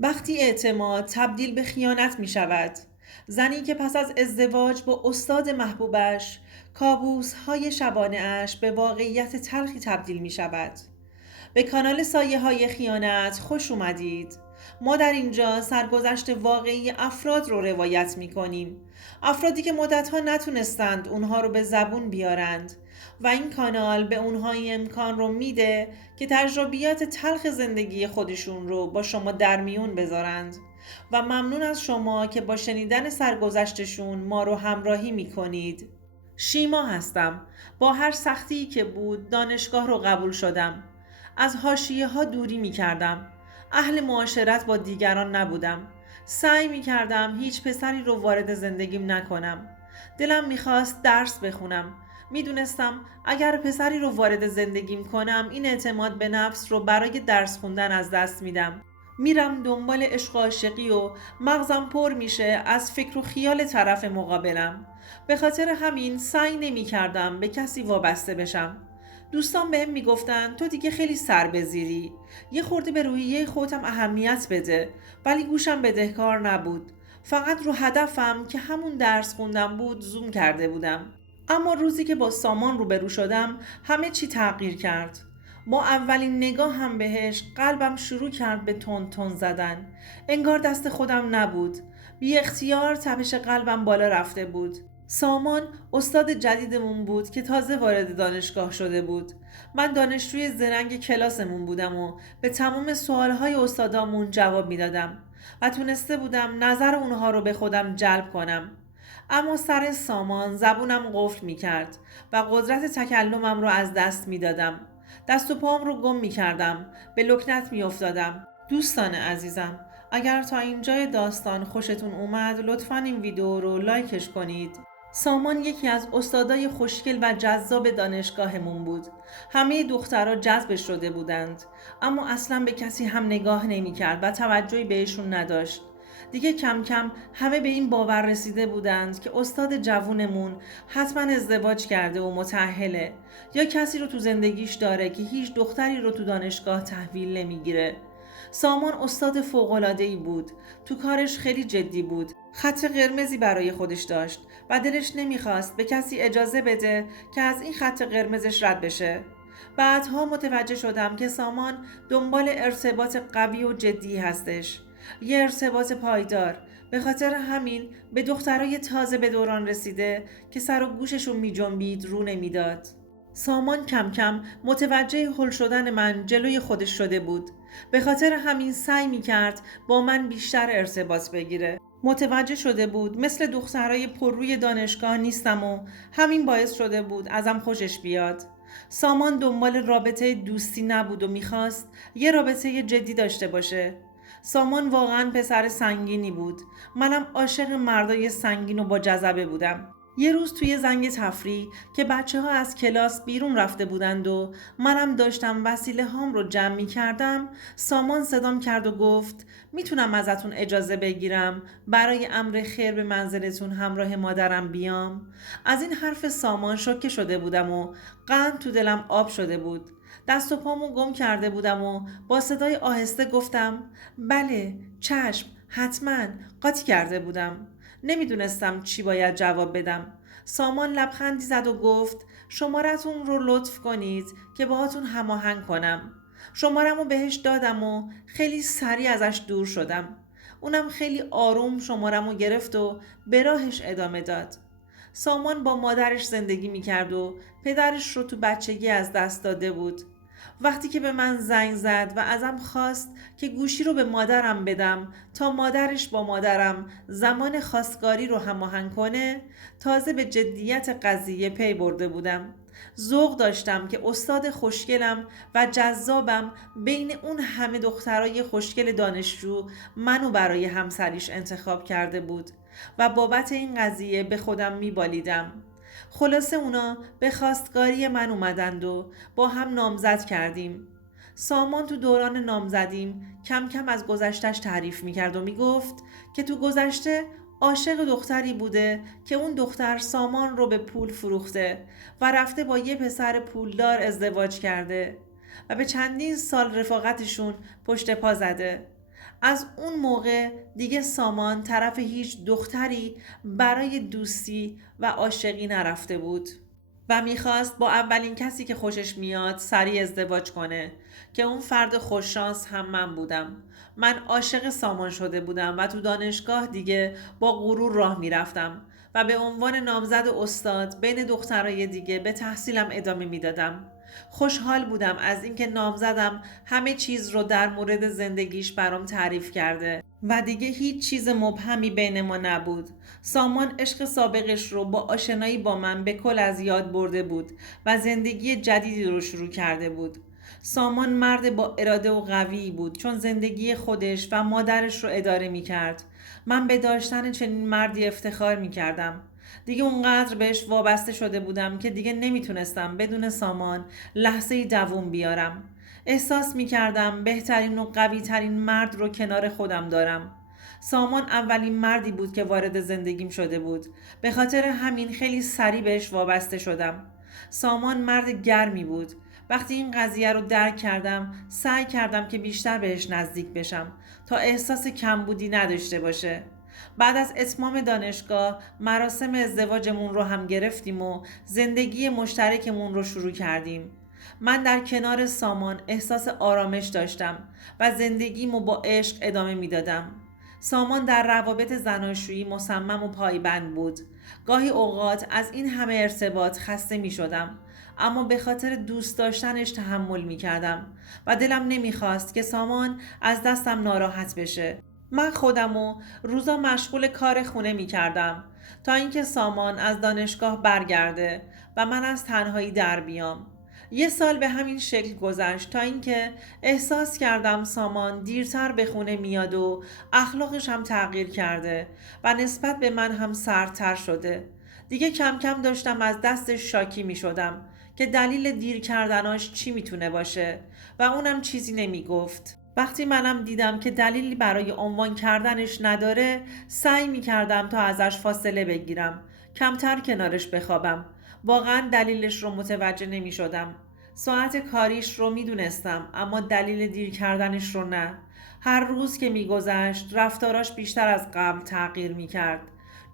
وقتی اعتماد تبدیل به خیانت می شود. زنی که پس از ازدواج با استاد محبوبش کابوس‌های شبانه اش به واقعیت تلخی تبدیل می شود. به کانال سایه های خیانت خوش اومدید. ما در اینجا سرگذشت واقعی افراد رو روایت می کنیم. افرادی که مدتها نتونستند اونها رو به زبون بیارند و این کانال به اونها این امکان رو میده که تجربیات تلخ زندگی خودشون رو با شما در میون بذارند و ممنون از شما که با شنیدن سرگذشتشون ما رو همراهی می کنید. شیما هستم. با هر سختی که بود دانشگاه رو قبول شدم. از حاشیه ها دوری می کردم. اهل معاشرت با دیگران نبودم. سعی می کردم هیچ پسری رو وارد زندگیم نکنم. دلم می خواست درس بخونم. می دونستم اگر پسری رو وارد زندگیم کنم این اعتماد به نفس رو برای درس خوندن از دست میدم. میرم دنبال عشق و عاشقی و مغزم پر میشه از فکر و خیال طرف مقابلم. به خاطر همین سعی نمی کردم به کسی وابسته بشم. دوستان بهم میگفتن تو دیگه خیلی سر بزیری. یه خورده به روحیه خودم اهمیت بده. ولی گوشم بدهکار نبود. فقط رو هدفم که همون درس خوندم بود زوم کرده بودم. اما روزی که با سامان روبرو شدم همه چی تغییر کرد. با اولین نگاه هم بهش قلبم شروع کرد به تون تون زدن. انگار دست خودم نبود. بی اختیار تپش قلبم بالا رفته بود. سامان استاد جدیدمون بود که تازه وارد دانشگاه شده بود. من دانشجوی زرنگ کلاسمون بودم و به تمام سوالهای استادامون جواب میدادم و تونسته بودم نظر اونها رو به خودم جلب کنم. اما سر سامان زبونم قفل می کرد و قدرت تکلمم رو از دست می دادم. دست و پام رو گم می کردم. به لکنت می افتادم. دوستان عزیزم، اگر تا اینجای داستان خوشتون اومد لطفاً این ویدیو رو لایکش کنید. سامان یکی از استادای خوشگل و جذاب دانشگاهمون بود. همه دخترها جذبش شده بودند، اما اصلا به کسی هم نگاه نمی کرد و توجهی بهشون نداشت. دیگه کم کم همه به این باور رسیده بودند که استاد جوونمون حتما ازدواج کرده و متأهله یا کسی رو تو زندگیش داره که هیچ دختری رو تو دانشگاه تحویل نمیگیره. سامان استاد فوق‌العاده‌ای بود. تو کارش خیلی جدی بود. خط قرمزی برای خودش داشت و دلش نمیخواست به کسی اجازه بده که از این خط قرمزش رد بشه. بعدها متوجه شدم که سامان دنبال ارتباط قوی و جدی هستش. یه ارتباط پایدار. به خاطر همین به دخترای تازه به دوران رسیده که سر و گوششون می جنبید رو نمیداد. سامان کم کم متوجه هل شدن من جلوی خودش شده بود. به خاطر همین سعی می کرد با من بیشتر ارتباط بگیره. متوجه شده بود مثل دخترای پرروی دانشگاه نیستم و همین باعث شده بود ازم خوشش بیاد. سامان دنبال رابطه دوستی نبود و میخواست یه رابطه جدی داشته باشه. سامان واقعا پسر سنگینی بود. منم عاشق مردای سنگین و با جذبه بودم. یه روز توی زنگ تفریح که بچه ها از کلاس بیرون رفته بودند و منم داشتم وسیله هام رو جمع می کردم، سامان صدام کرد و گفت میتونم ازتون اجازه بگیرم برای امر خیر به منزلتون همراه مادرم بیام؟ از این حرف سامان شوکه شده بودم و قند تو دلم آب شده بود. دست و پامو گم کرده بودم و با صدای آهسته گفتم بله، چشم، حتما. قاطی کرده بودم. نمیدونستم چی باید جواب بدم. سامان لبخندی زد و گفت شمارتون رو لطف کنید که باهاتون هماهنگ کنم. شمارم رو بهش دادم و خیلی سریع ازش دور شدم. اونم خیلی آروم شمارم رو گرفت و به راهش ادامه داد. سامان با مادرش زندگی میکرد و پدرش رو تو بچگی از دست داده بود. وقتی که به من زنگ زد و ازم خواست که گوشی رو به مادرم بدم تا مادرش با مادرم زمان خواستگاری رو هماهنگ کنه، تازه به جدیت قضیه پی برده بودم. ذوق داشتم که استاد خوشگلم و جذابم بین اون همه دخترای خوشگل دانشجو منو برای همسریش انتخاب کرده بود و بابت این قضیه به خودم میبالیدم. خلاصه اونا به خواستگاری من اومدند و با هم نامزد کردیم. سامان تو دوران نامزدیم کم کم از گذشتش تعریف میکرد و میگفت که تو گذشته عاشق دختری بوده که اون دختر سامان رو به پول فروخته و رفته با یه پسر پولدار ازدواج کرده و به چندین سال رفاقتشون پشت پا زده. از اون موقع دیگه سامان طرف هیچ دختری برای دوستی و عاشقی نرفته بود و میخواست با اولین کسی که خوشش میاد سریع ازدواج کنه که اون فرد خوششانس هم من بودم. من عاشق سامان شده بودم و تو دانشگاه دیگه با غرور راه میرفتم و به عنوان نامزد استاد بین دخترای دیگه به تحصیلم ادامه میدادم. خوشحال بودم از اینکه نامزدم همه چیز رو در مورد زندگیش برام تعریف کرده و دیگه هیچ چیز مبهمی بین ما نبود. سامان عشق سابقش رو با آشنایی با من به کل از یاد برده بود و زندگی جدیدی رو شروع کرده بود. سامان مرد با اراده و قوی بود چون زندگی خودش و مادرش رو اداره می کرد. من به داشتن چنین مردی افتخار می کردم. دیگه اونقدر بهش وابسته شده بودم که دیگه نمیتونستم بدون سامان لحظه‌ای دووم بیارم. احساس می کردم بهترین و قوی ترین مرد رو کنار خودم دارم. سامان اولین مردی بود که وارد زندگیم شده بود. به خاطر همین خیلی سریع بهش وابسته شدم. سامان مرد گرمی بود. وقتی این قضیه رو درک کردم، سعی کردم که بیشتر بهش نزدیک بشم تا احساس کمبودی نداشته باشه. بعد از اتمام دانشگاه مراسم ازدواجمون رو هم گرفتیم و زندگی مشترکمون رو شروع کردیم. من در کنار سامان احساس آرامش داشتم و زندگیمو با عشق ادامه میدادم. سامان در روابط زناشویی مصمم و پایبند بود. گاهی اوقات از این همه ارتباط خسته می شدم، اما به خاطر دوست داشتنش تحمل می کردم و دلم نمی خواست که سامان از دستم ناراحت بشه. من خودمو روزا مشغول کار خونه می کردم تا اینکه سامان از دانشگاه برگرده و من از تنهایی در بیام. 1 سال به همین شکل گذشت تا اینکه احساس کردم سامان دیرتر به خونه میاد و اخلاقش هم تغییر کرده و نسبت به من هم سردتر شده. دیگه کم کم داشتم از دستش شاکی می شدم که دلیل دیر کردناش چی میتونه باشه و اونم چیزی نمی گفت. وقتی منم دیدم که دلیلی برای عنوان کردنش نداره، سعی می کردم تا ازش فاصله بگیرم، کمتر کنارش بخوابم. واقعا دلیلش رو متوجه نمی شدم. ساعت کاریش رو می دونستم اما دلیل دیر کردنش رو نه. هر روز که می گذشت رفتاراش بیشتر از قبل تغییر می کرد.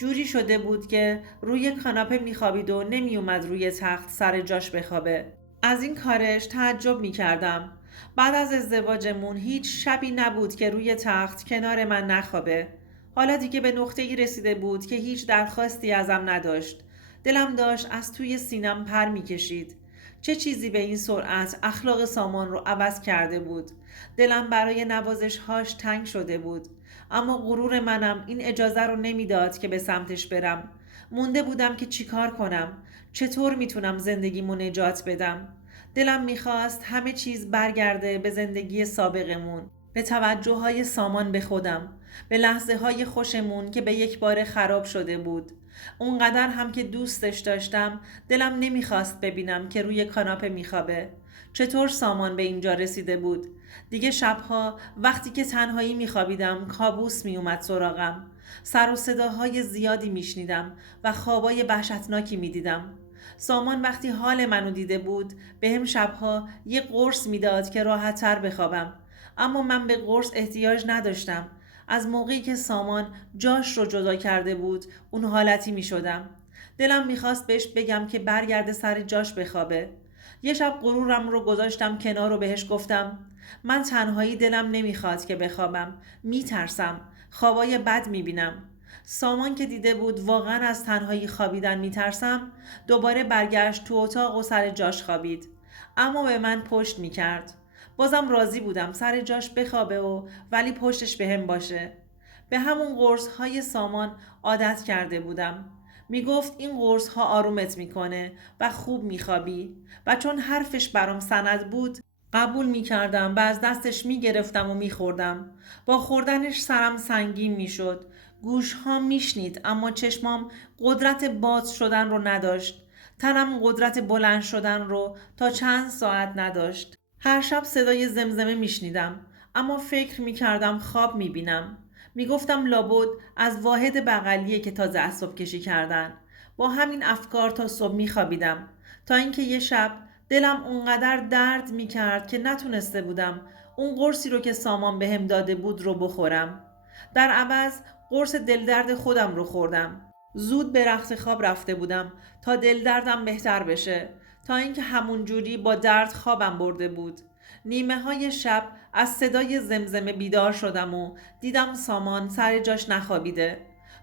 جوری شده بود که روی کاناپه می خوابید و نمی اومد روی تخت سر جاش بخوابه. از این کارش تعجب می کردم. بعد از ازدواجمون هیچ شبی نبود که روی تخت کنار من نخوابه. حالا دیگه به نقطه‌ای رسیده بود که هیچ درخواستی ازم نداشت. دلم داشت از توی سینم پر می‌کشید. چه چیزی به این سرعت اخلاق سامان رو عوض کرده بود؟ دلم برای نوازش‌هاش تنگ شده بود. اما غرور منم این اجازه رو نمیداد که به سمتش برم. مونده بودم که چیکار کنم؟ چطور میتونم زندگیمو نجات بدم؟ دلم میخواست همه چیز برگرده به زندگی سابقمون، به توجه های سامان به خودم، به لحظه های خوشمون که به یک بار خراب شده بود. اونقدر هم که دوستش داشتم دلم نمیخواست ببینم که روی کاناپه میخوابه. چطور سامان به اینجا رسیده بود؟ دیگه شبها وقتی که تنهایی میخوابیدم کابوس میومد سراغم. سر و صداهای زیادی میشنیدم و خوابای وحشتناکی میدیدم. سامان وقتی حال منو دیده بود به هم شبها یه قرص میداد که راحت تر بخوابم، اما من به قرص احتیاج نداشتم. از موقعی که سامان جاش رو جدا کرده بود اون حالتی می شدم. دلم میخواست بهش بگم که برگرده سر جاش بخوابه. یه شب غرورم رو گذاشتم کنار و بهش گفتم من تنهایی دلم نمیخواد که بخوابم، میترسم، خوابای بد میبینم. سامان که دیده بود واقعا از تنهایی خوابیدن میترسم دوباره برگشت تو اتاق و سر جاش خوابید، اما به من پشت میکرد. بازم راضی بودم سر جاش بخوابه و ولی پشتش به هم باشه. به همون قرص های سامان عادت کرده بودم. میگفت این قرص ها آرومت میکنه و خوب میخوابی و چون حرفش برام سند بود قبول میکردم و از دستش میگرفتم و میخوردم. با خوردنش سرم سنگین میشد. گوش ها میشنید اما چشمام قدرت باز شدن رو نداشت. تنم قدرت بلند شدن رو تا چند ساعت نداشت. هر شب صدای زمزمه میشنیدم اما فکر میکردم خواب میبینم. میگفتم لابد از واحد بغلیه که تازه عصب کشی کردن. با همین افکار تا صبح میخوابیدم تا اینکه یه شب دلم اونقدر درد میکرد که نتونسته بودم اون قرصی رو که سامان بهم داده بود رو بخورم. در عوض قرص دلدرد خودم رو خوردم. زود به رخت خواب رفته بودم تا دلدردم بهتر بشه، تا اینکه همون جوری با درد خوابم برده بود. نیمه های شب از صدای زمزمه بیدار شدم و دیدم سامان سر جاش نخوابیده.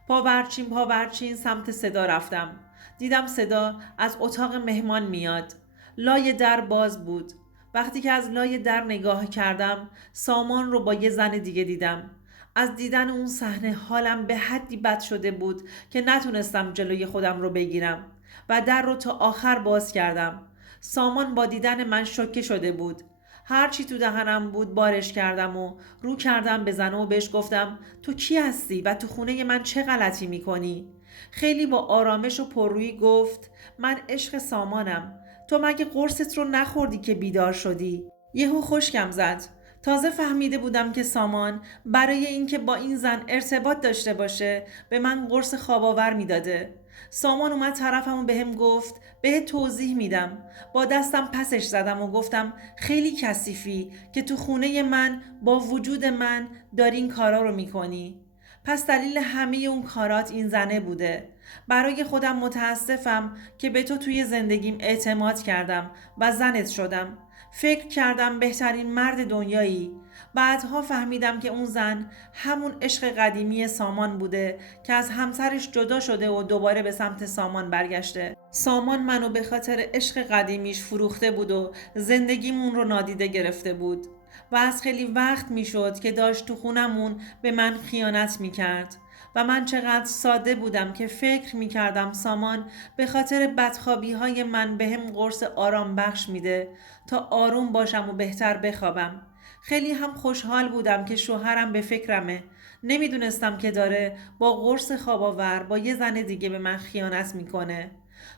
پاورچین پاورچین سمت صدا رفتم. دیدم صدا از اتاق مهمان میاد. لای در باز بود. وقتی که از لای در نگاه کردم سامان رو با یه زن دیگه دیدم. از دیدن اون صحنه حالم به حدی بد شده بود که نتونستم جلوی خودم رو بگیرم و در رو تا آخر باز کردم. سامان با دیدن من شوکه شده بود. هرچی تو دهنم بود بارش کردم و رو کردم به زن و بهش گفتم تو کی هستی و تو خونه من چه غلطی میکنی؟ خیلی با آرامش و پررویی گفت من عشق سامانم. تو مگه قرصت رو نخوردی که بیدار شدی؟ یهو خشکم زد. تازه فهمیده بودم که سامان برای اینکه با این زن ارتباط داشته باشه به من قرص خواب آور میداده. سامان اومد طرفم و بهم گفت بهت توضیح میدم. با دستم پسش زدم و گفتم خیلی کثیفی که تو خونه من با وجود من داری این کارا رو میکنی. پس دلیل همه اون کارات این زنه بوده. برای خودم متاسفم که به تو توی زندگیم اعتماد کردم و زنت شدم. فکر کردم بهترین مرد دنیایی. بعدها فهمیدم که اون زن همون عشق قدیمی سامان بوده که از همسرش جدا شده و دوباره به سمت سامان برگشته. سامان منو به خاطر عشق قدیمیش فروخته بود و زندگیمون رو نادیده گرفته بود و از خیلی وقت میشد که داشت تو خونمون به من خیانت میکرد. و من چقدر ساده بودم که فکر میکردم سامان به خاطر بدخوابی های من بهم قرص آرام بخش میده تا آروم باشم و بهتر بخوابم. خیلی هم خوشحال بودم که شوهرم به فکرمه. نمیدونستم که داره با قرص خواب آور با یه زن دیگه به من خیانت میکنه.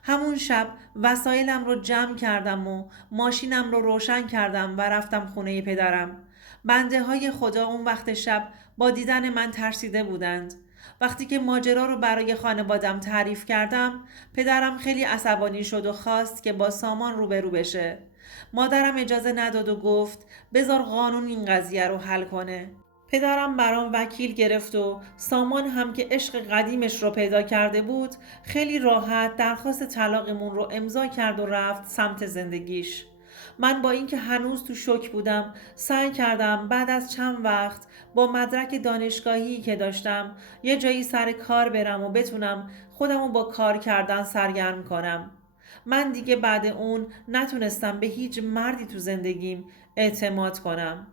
همون شب وسایلم رو جمع کردم و ماشینم رو روشن کردم و رفتم خونه پدرم. بنده های خدا اون وقت شب با دیدن من ترسیده بودند. وقتی که ماجرا رو برای خانوادم تعریف کردم پدرم خیلی عصبانی شد و خواست که با سامان روبرو بشه. مادرم اجازه نداد و گفت بذار قانون این قضیه رو حل کنه. پدرم برام وکیل گرفت و سامان هم که عشق قدیمش رو پیدا کرده بود خیلی راحت درخواست طلاقمون رو امضا کرد و رفت سمت زندگیش. من با اینکه هنوز تو شوک بودم سعی کردم بعد از چند وقت با مدرک دانشگاهی که داشتم یه جایی سر کار برم و بتونم خودمو با کار کردن سرگرم کنم. من دیگه بعد اون نتونستم به هیچ مردی تو زندگیم اعتماد کنم.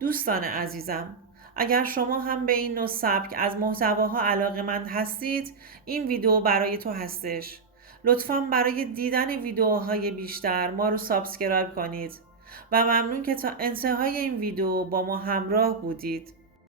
دوستان عزیزم، اگر شما هم به این نوع سبک از محتواها علاقه‌مند هستید این ویدیو برای تو هستش. لطفاً برای دیدن ویدیوهای بیشتر ما رو سابسکرایب کنید و ممنون که تا انتهای این ویدیو با ما همراه بودید.